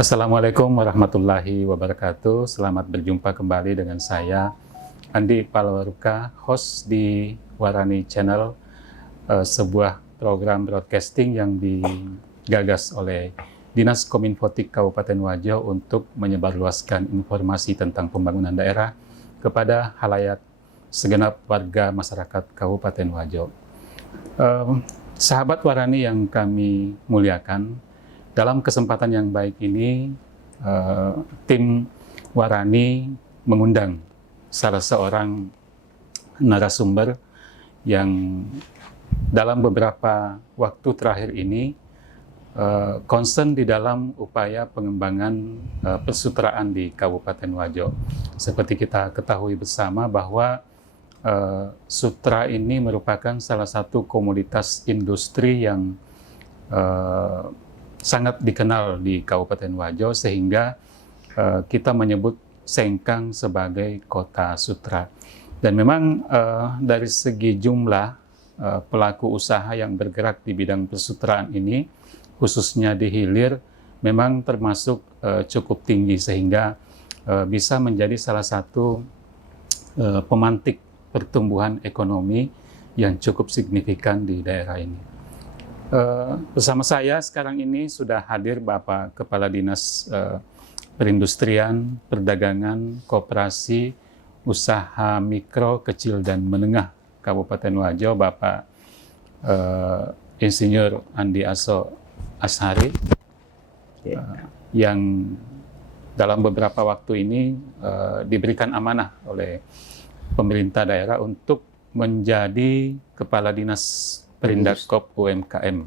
Assalamualaikum warahmatullahi wabarakatuh. Selamat berjumpa kembali dengan saya, Andi Palawaruka, host di Warani Channel, sebuah program broadcasting yang digagas oleh Dinas Kominfotik Kabupaten Wajo untuk menyebarluaskan informasi tentang pembangunan daerah kepada halayak segenap warga masyarakat Kabupaten Wajo. Sahabat Warani yang kami muliakan, dalam kesempatan yang baik ini, tim Warani mengundang salah seorang narasumber yang dalam beberapa waktu terakhir ini concern di dalam upaya pengembangan persutraan di Kabupaten Wajo. Seperti kita ketahui bersama bahwa sutra ini merupakan salah satu komoditas industri yang sangat dikenal di Kabupaten Wajo, sehingga kita menyebut Sengkang sebagai kota sutra. Dan memang dari segi jumlah pelaku usaha yang bergerak di bidang persutraan ini, khususnya di hilir, memang termasuk cukup tinggi, sehingga bisa menjadi salah satu pemantik pertumbuhan ekonomi yang cukup signifikan di daerah ini. Bersama saya sekarang ini sudah hadir Bapak Kepala Dinas Perindustrian, Perdagangan, Koperasi, Usaha Mikro, Kecil, dan Menengah Kabupaten Wajo, Bapak Insinyur Andi Aso Ashari, yang dalam beberapa waktu ini diberikan amanah oleh pemerintah daerah untuk menjadi Kepala Dinas Perindakop UMKM.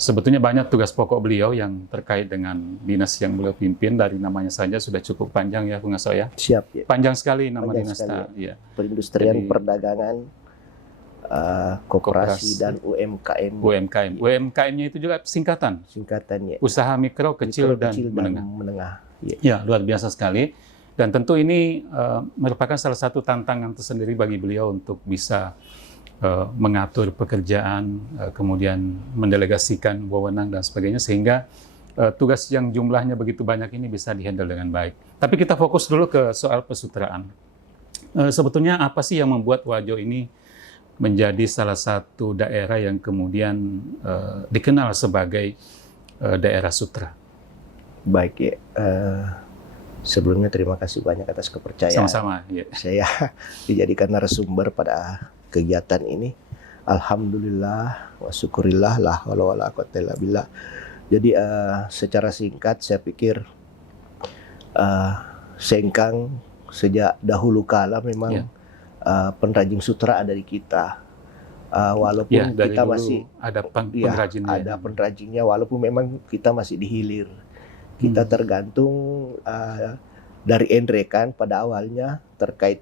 Sebetulnya banyak tugas pokok beliau yang terkait dengan dinas yang beliau pimpin. Dari namanya saja sudah cukup panjang ya, Bung Aso ya. Siap ya. Panjang sekali nama Panjang dinas. sekali, Ya. Perindustrian, Jadi, Perdagangan, Koperasi dan UMKM. UMKM. UMKM-nya itu juga singkatan. Singkatannya. Usaha mikro, kecil, dan menengah. Ya. Ya, luar biasa sekali. Dan tentu ini merupakan salah satu tantangan tersendiri bagi beliau untuk bisa mengatur pekerjaan, kemudian mendelegasikan wewenang dan sebagainya, sehingga tugas yang jumlahnya begitu banyak ini bisa dihandle dengan baik. Tapi kita fokus dulu ke soal persutraan. Sebetulnya apa sih yang membuat Wajo ini menjadi salah satu daerah yang kemudian dikenal sebagai daerah sutra? Baik ya. Sebelumnya terima kasih banyak atas kepercayaan. Sama-sama. Ya. Saya dijadikan narasumber pada kegiatan ini. Alhamdulillah wa syukurillah la haula wala quwata illa billah. Jadi secara singkat saya pikir Sengkang sejak dahulu kala memang pengrajin sutra ada di kita. Walaupun kita masih ada pengrajinnya. Ada pengrajinnya, walaupun memang kita masih di hilir. Kita tergantung dari Endrekan pada awalnya terkait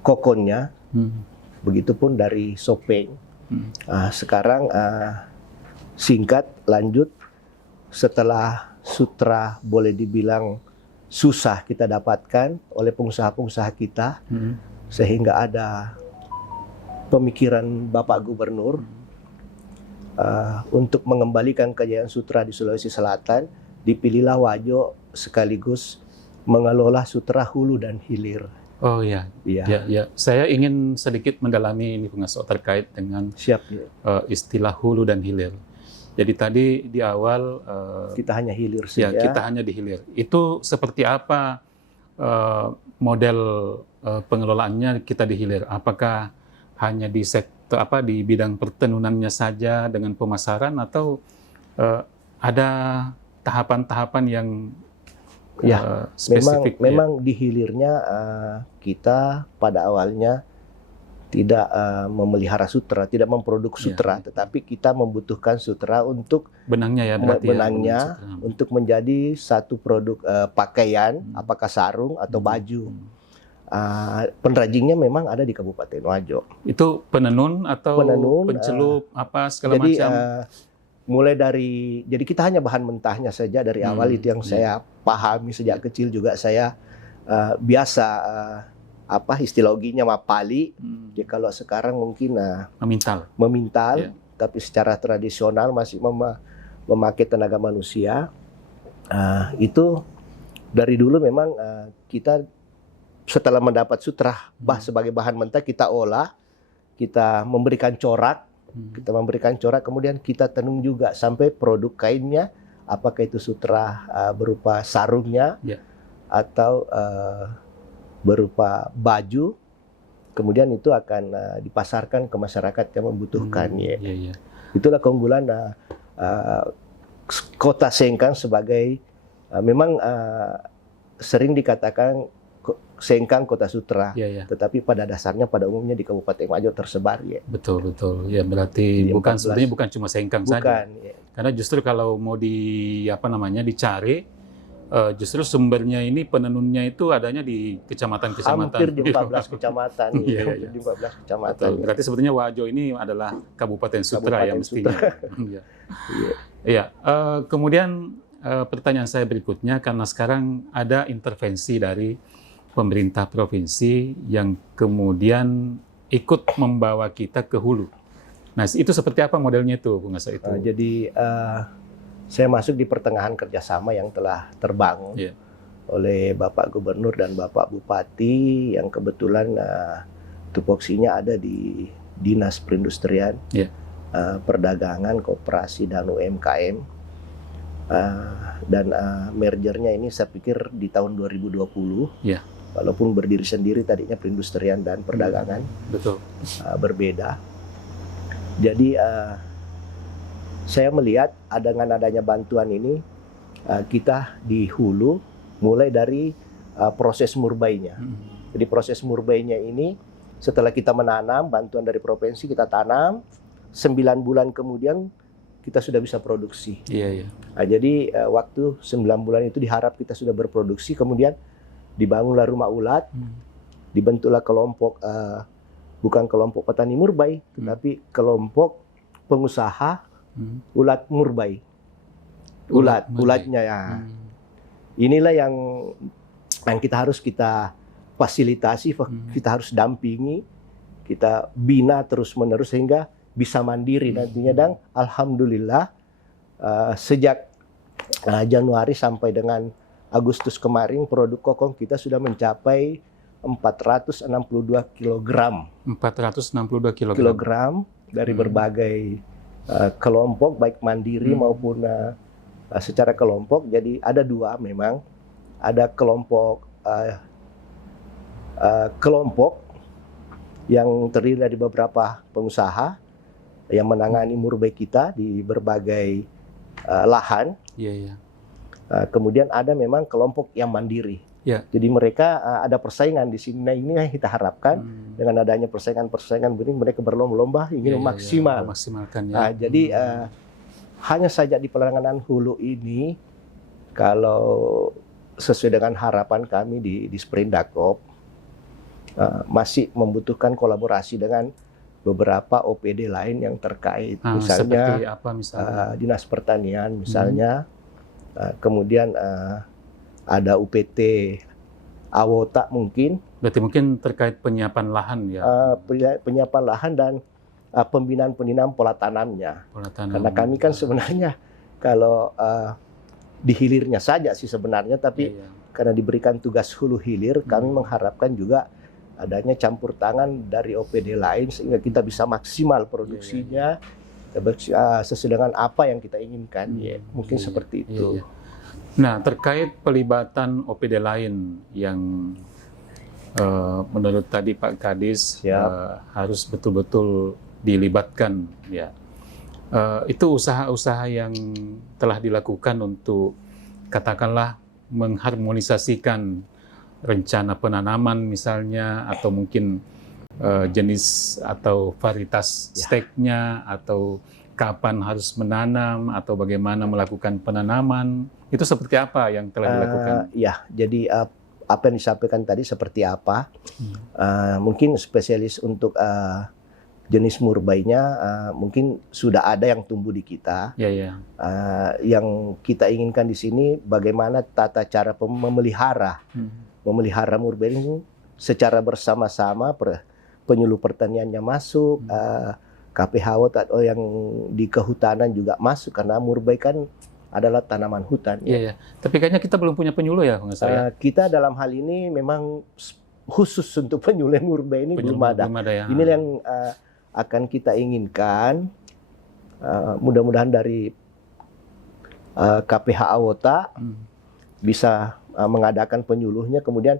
kokonnya. Begitupun dari Sopeng. Sekarang singkat lanjut, setelah sutra boleh dibilang susah kita dapatkan oleh pengusaha-pengusaha kita, sehingga ada pemikiran Bapak Gubernur untuk mengembalikan kejayaan sutra di Sulawesi Selatan, dipilihlah Wajo sekaligus mengelola sutra hulu dan hilir. Oh ya. Saya ingin sedikit mendalami ini, Bung Aso, terkait dengan istilah hulu dan hilir. Jadi tadi di awal kita hanya hilir saja. Ya, kita hanya di hilir. Itu seperti apa model pengelolaannya kita di hilir? Apakah hanya di sektor di bidang pertenunannya saja dengan pemasaran, atau ada tahapan-tahapan yang spesifik? Memang di hilirnya kita pada awalnya tidak memelihara sutra, tidak memproduksi sutra, tetapi kita membutuhkan sutra untuk benangnya untuk menjadi satu produk pakaian, apakah sarung atau baju. Pengrajinnya memang ada di Kabupaten Wajo. Itu penenun atau pencelup segala macam? Mulai dari, jadi kita hanya bahan mentahnya saja dari awal. Itu yang saya pahami sejak kecil juga. Saya biasa istilahnya mapali. Ya, kalau sekarang mungkin memintal, tapi secara tradisional masih memakai tenaga manusia. Itu dari dulu memang kita setelah mendapat sutra sebagai bahan mentah, kita olah, kita memberikan corak, kemudian kita tenun juga sampai produk kainnya, apakah itu sutra berupa sarungnya atau berupa baju, kemudian itu akan dipasarkan ke masyarakat yang membutuhkan. Itulah keunggulan Kota Sengkang sebagai memang sering dikatakan Sengkang Kota Sutra, tetapi pada dasarnya pada umumnya di Kabupaten Wajo tersebar. Betul. Ya, berarti sebenarnya bukan cuma Sengkang saja. Karena justru kalau mau dicari, justru sumbernya ini penenunnya itu adanya di kecamatan-kecamatan. Hampir di 14 kecamatan. Di 14 kecamatan. Betul. Berarti sebetulnya Wajo ini adalah Kabupaten Sutra ya mestinya. Kemudian pertanyaan saya berikutnya, karena sekarang ada intervensi dari pemerintah provinsi yang kemudian ikut membawa kita ke hulu. Nah, itu seperti apa modelnya itu, Bung Asa itu? Jadi saya masuk di pertengahan kerjasama yang telah terbangun oleh Bapak Gubernur dan Bapak Bupati, yang kebetulan tupoksinya ada di Dinas Perindustrian, Perdagangan, Koperasi, dan UMKM. Dan mergernya ini saya pikir di tahun 2020. Walaupun berdiri sendiri tadinya perindustrian dan perdagangan, berbeda. Jadi saya melihat dengan adanya bantuan ini, kita di hulu mulai dari proses murbainya. Jadi proses murbainya ini setelah kita menanam, bantuan dari provinsi kita tanam, 9 bulan kemudian kita sudah bisa produksi. Jadi waktu 9 bulan itu diharap kita sudah berproduksi, kemudian dibangunlah rumah ulat, dibentuklah kelompok, bukan kelompok petani murbai, tetapi kelompok pengusaha ulat murbai. Ulatnya ya. Inilah yang kita harus fasilitasi, kita harus dampingi, kita bina terus-menerus sehingga bisa mandiri nantinya. Dan alhamdulillah sejak Januari sampai dengan Agustus kemarin produk kokong kita sudah mencapai 462 kg. 462 kilogram dari berbagai kelompok, baik mandiri maupun secara kelompok. Jadi ada dua memang, ada kelompok yang terdiri dari beberapa pengusaha yang menangani murbai kita di berbagai lahan. Kemudian ada memang kelompok yang mandiri. Jadi mereka ada persaingan di sini. Nah, ini yang kita harapkan dengan adanya persaingan begini, mereka berlomba-lomba ingin memaksimalkan. Nah, jadi hanya saja di penanganan hulu ini, kalau sesuai dengan harapan kami di Sprindakop, masih membutuhkan kolaborasi dengan beberapa OPD lain yang terkait. Misalnya, seperti apa misalnya? Dinas Pertanian misalnya. Kemudian ada UPT Awota mungkin. Berarti mungkin terkait penyiapan lahan ya? Penyiapan lahan dan pembinaan pola tanamnya. Karena kami kan sebenarnya kalau di hilirnya saja sih sebenarnya, tapi karena diberikan tugas hulu hilir, kami mengharapkan juga adanya campur tangan dari OPD lain sehingga kita bisa maksimal produksinya. Sesuai dengan apa yang kita inginkan, mungkin seperti itu. Nah, terkait pelibatan OPD lain yang menurut tadi Pak Kadis harus betul-betul dilibatkan, itu usaha-usaha yang telah dilakukan untuk katakanlah mengharmonisasikan rencana penanaman misalnya, atau mungkin jenis atau varietas steknya, atau kapan harus menanam, atau bagaimana melakukan penanaman, itu seperti apa yang telah dilakukan? Jadi apa yang disampaikan tadi seperti apa? Mungkin spesialis untuk jenis murbainya mungkin sudah ada yang tumbuh di kita. Yang kita inginkan di sini bagaimana tata cara memelihara murbai ini secara bersama-sama. Penyuluh pertaniannya masuk, KPHW atau yang di kehutanan juga masuk karena murbei kan adalah tanaman hutan. Iya, ya. Tapi kayaknya kita belum punya penyuluh ya, nggak saya? Kita dalam hal ini memang khusus untuk penyuluh murbei ini belum ada. Ya. Ini yang akan kita inginkan. Mudah-mudahan dari KPH Awota bisa mengadakan penyuluhnya. Kemudian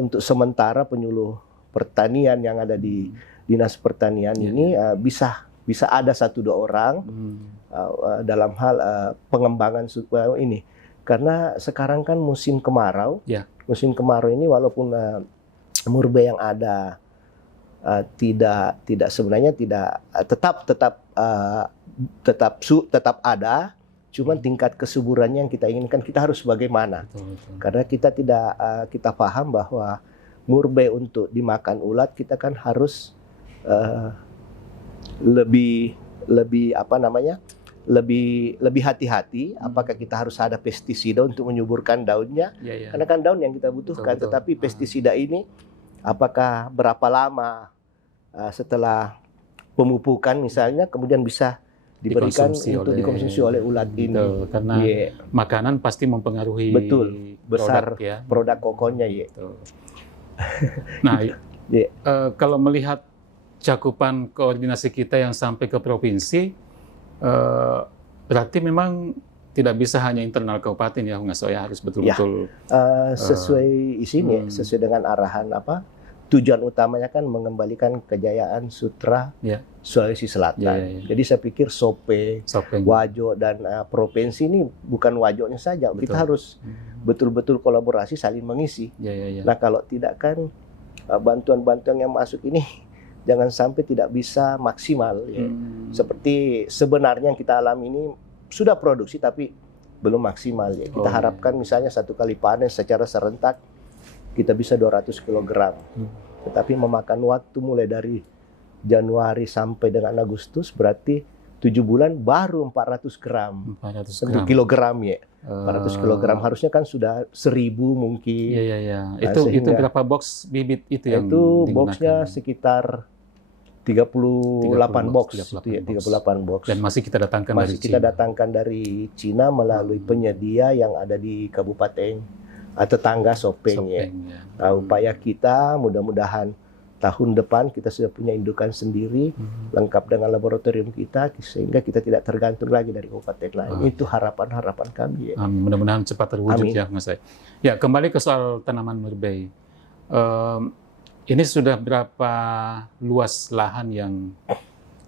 untuk sementara penyuluh pertanian yang ada di Dinas Pertanian ini bisa ada 1-2 orang dalam hal pengembangan ini. Karena sekarang kan musim kemarau. Musim kemarau ini walaupun murbei yang ada tidak sebenarnya tidak tetap ada, cuman tingkat kesuburannya yang kita inginkan kita harus bagaimana. Betul. Karena kita paham bahwa murbei untuk dimakan ulat kita kan harus lebih hati-hati. Apakah kita harus ada pestisida untuk menyuburkan daunnya? Karena kan daun yang kita butuhkan. Betul. Tetapi pestisida ini apakah berapa lama setelah pemupukan misalnya kemudian bisa diberikan untuk dikonsumsi oleh ulat ini? Karena makanan pasti mempengaruhi besar produk kokonya. Nah, kalau melihat cakupan koordinasi kita yang sampai ke provinsi, berarti memang tidak bisa hanya internal kabupaten ya, nggak ya, harus betul-betul sesuai isinya, sesuai dengan arahan tujuan utamanya kan mengembalikan kejayaan sutra Sulawesi Selatan. Jadi saya pikir Sope, Wajo dan provinsi ini bukan Wajonya saja. Betul. Kita harus betul-betul kolaborasi, saling mengisi. Nah kalau tidak kan bantuan-bantuan yang masuk ini jangan sampai tidak bisa maksimal. Seperti sebenarnya yang kita alami ini sudah produksi tapi belum maksimal. Kita harapkan misalnya 1 kali panen secara serentak kita bisa 200 kg. Tetapi memakan waktu mulai dari Januari sampai dengan Agustus, berarti 7 bulan baru 400 gram. 400 kilogram 400 kilogram harusnya kan sudah 1000 mungkin. Itu berapa box bibit itu yang itu boxnya sekitar 38 box. 38 box. Dan masih kita datangkan dari Cina melalui penyedia yang ada di Kabupaten tetangga Sopeng. Upaya kita mudah-mudahan tahun depan kita sudah punya indukan sendiri lengkap dengan laboratorium kita sehingga kita tidak tergantung lagi dari kabupaten lain. Itu harapan kami. Mudah-mudahan cepat terwujud ya, Mas. Ya, kembali ke soal tanaman murbei. Ini sudah berapa luas lahan yang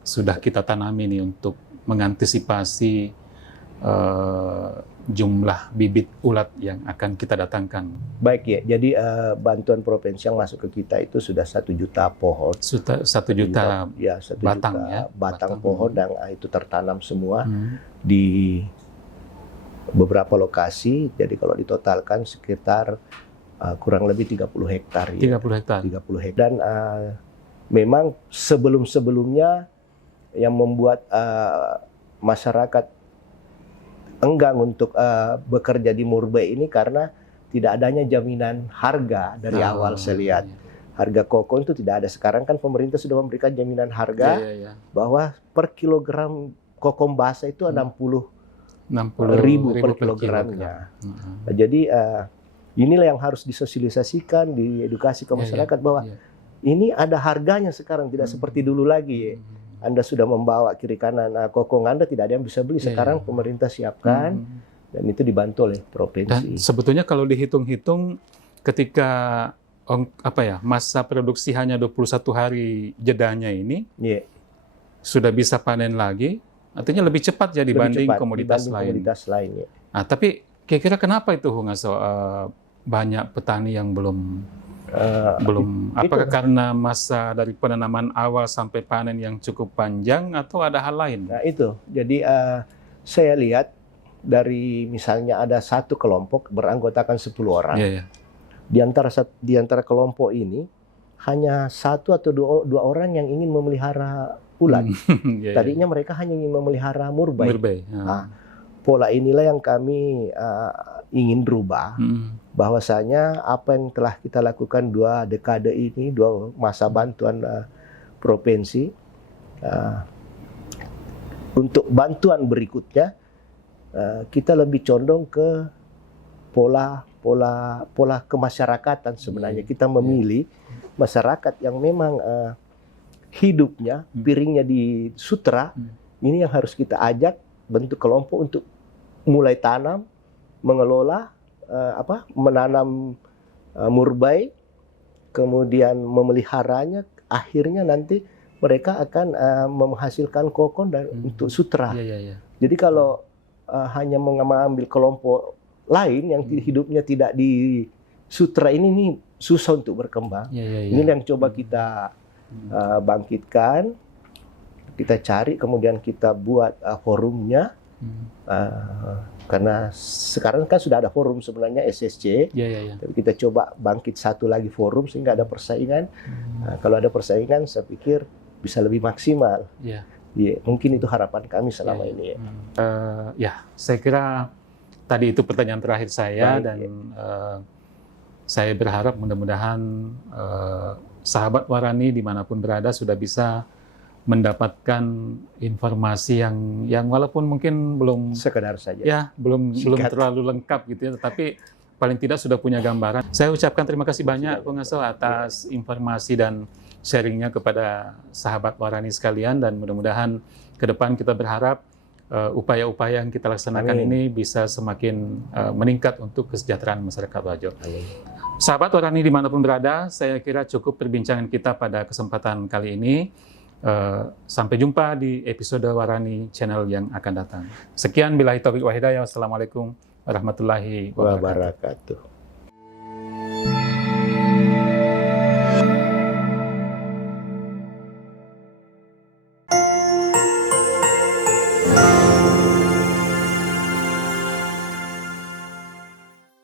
sudah kita tanami nih untuk mengantisipasi jumlah bibit ulat yang akan kita datangkan? Baik ya, jadi bantuan provinsi yang masuk ke kita itu sudah 1 juta pohon. 1 juta batang ya? Batang pohon dan itu tertanam semua di beberapa lokasi. Jadi kalau ditotalkan sekitar kurang lebih 30 hektar. 30 hektar. Dan memang sebelum-sebelumnya yang membuat masyarakat enggan untuk bekerja di murbei ini karena tidak adanya jaminan harga dari awal. Saya lihat harga koko itu tidak ada. Sekarang kan pemerintah sudah memberikan jaminan harga bahwa per kilogram kokom basah itu 60.000 per kilogramnya. Jadi inilah yang harus disosialisasikan, diedukasi ke masyarakat bahwa ini ada harganya sekarang, tidak seperti dulu lagi. Anda sudah membawa kiri kanan kokong Anda tidak ada yang bisa beli. Sekarang pemerintah siapkan dan itu dibantu oleh provinsi. Dan sebetulnya kalau dihitung-hitung ketika masa produksi hanya 21 hari jedanya ini sudah bisa panen lagi, artinya lebih cepat ya dibanding komoditas lain. Nah, tapi kira-kira kenapa itu Hungaso banyak petani yang belum apakah karena masa dari penanaman awal sampai panen yang cukup panjang atau ada hal lain? Nah itu, jadi saya lihat dari misalnya ada satu kelompok beranggotakan 10 orang. Di antara kelompok ini hanya 1 atau 2 orang yang ingin memelihara ulat. Tadinya mereka hanya ingin memelihara murbei. Nah, pola inilah yang kami ingin rubah. Bahwasanya apa yang telah kita lakukan 2 dekade ini, 2 masa bantuan provinsi, Untuk bantuan berikutnya, kita lebih condong ke pola kemasyarakatan sebenarnya. Kita memilih masyarakat yang memang hidupnya, piringnya di sutra. Ini yang harus kita ajak bentuk kelompok untuk mulai tanam, mengelola, menanam murbai, kemudian memeliharanya. Akhirnya nanti mereka akan menghasilkan kokon untuk sutra. Jadi kalau hanya mengambil kelompok lain yang hidupnya tidak di sutra ini susah untuk berkembang. Ini yang coba kita bangkitkan, kita cari, kemudian kita buat forumnya. Karena sekarang kan sudah ada forum sebenarnya SSC, tapi kita coba bangkit satu lagi forum sehingga ada persaingan. Kalau ada persaingan, saya pikir bisa lebih maksimal. Mungkin itu harapan kami selama ini. Saya kira tadi itu pertanyaan terakhir saya. Baik, dan saya berharap mudah-mudahan sahabat Warani dimanapun berada sudah bisa mendapatkan informasi yang walaupun mungkin belum sekedar saja, belum terlalu lengkap gitu ya, tetapi paling tidak sudah punya gambaran. Saya ucapkan terima kasih banyak Bung Aso atas informasi dan sharingnya kepada sahabat Warani sekalian, dan mudah-mudahan ke depan kita berharap upaya-upaya yang kita laksanakan ini bisa semakin meningkat untuk kesejahteraan masyarakat Wajo. Sahabat Warani dimanapun berada, saya kira cukup perbincangan kita pada kesempatan kali ini. Sampai jumpa di episode Warani Channel yang akan datang. Sekian, billahi taufiq wa hidayah. Wassalamualaikum warahmatullahi wabarakatuh.